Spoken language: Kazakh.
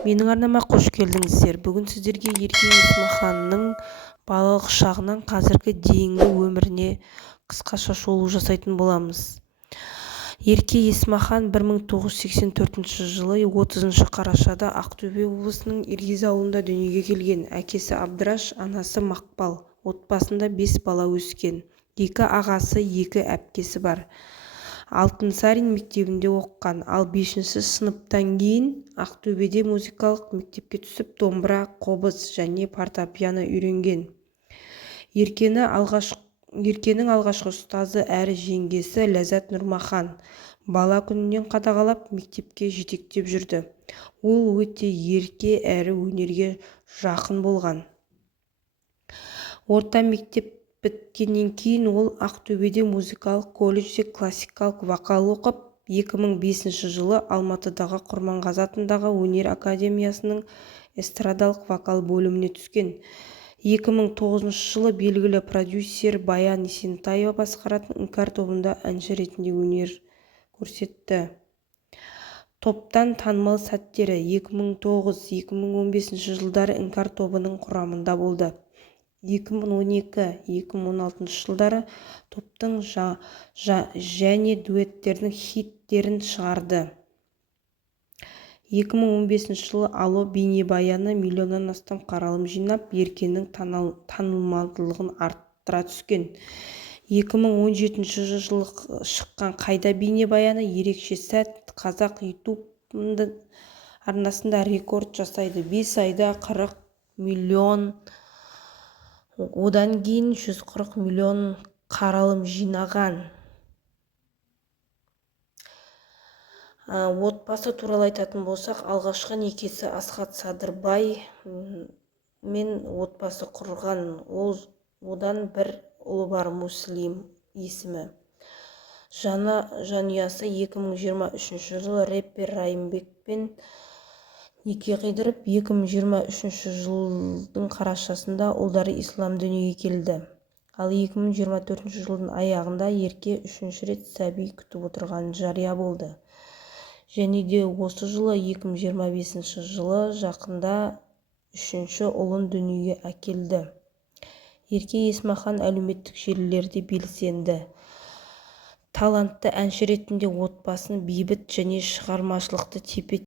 Менің арнама қош келдіңіздер. Бүгін сіздерге Ерке Есмаханның балалық шағынан қазіргі дейінгі өміріне қысқаша шолу жасайтын боламыз. Ерке Есмахан 1984 жылы 30 қарашада Ақтөбе облысының Ергез ауылында дүниеге келген. Әкесі Абдыраш, анасы Мақпал. Отбасында 5 бала өскен. 2 ағасы, 2 әпкесі бар. Алтынсарин мектебінде оқыған, ал 5 сыныптан кейін Ақтөбеде музыкалық мектепке түсіп, домбыра, қобыз және фортепиано үйренген. Еркенің алғашқы ұстазы әрі жеңгесі Ләззат Нұрмахан бала күнінен қадағалап мектепке жетектеп жүрді. Ол өте ерке әрі өнерге жақын болған. Орта мектеп біткеннен кейін ол Ақтөбеде музыкалық колледжде классикалық вокал оқып, 2005 жылы Алматыдағы Құрманғазы атындағы өнер академиясының эстрадалық вокал бөліміне түскен. 2009 жылы белгілі продюсер Баян Есентаева басқаратын Іңкәр тобында әнші ретінде өнер көрсетті. Топтан танымал сәттері: 2009-2015 жылдары Іңкәр тобының құрамында болды. 2012-2016 жылдары топтың және дуэттердің хиттерін шығарды. 2015 жылы «Алло» бейнебаяны миллионнан астам қаралым жинап, Еркенің танылмалдығын арттыра түскен. 2017 жылы шыққан «Қайда» бейнебаяны ерекше сәт. Қазақ YouTube арнасында рекорд жасайды. 5 айда 40 миллион, одан кейін 140 миллион қаралым жинаған. Отбасы туралы айтатын болсақ, алғашқы некесі Асхат Садырбай мен отбасы құрған. Одан бір ұлы бар, Муслим есімі. Жанұясы 2023 жылы рэпер Райымбекпен неке қидырып, 2023 жылдың қарашасында ұлдары Ислам дүниеге келді. Ал 2024 жылдың аяғында Ерке 3 рет сәби күтіп отырғаны жария болды. Және де осы жылы 2025 жылы жақында 3 ұлын дүниеге әкелді. Ерке Есмахан әлеуметтік желілерде белсенді. Талантты әнші ретінде отбасын бейбіт және шығармашылықты тепе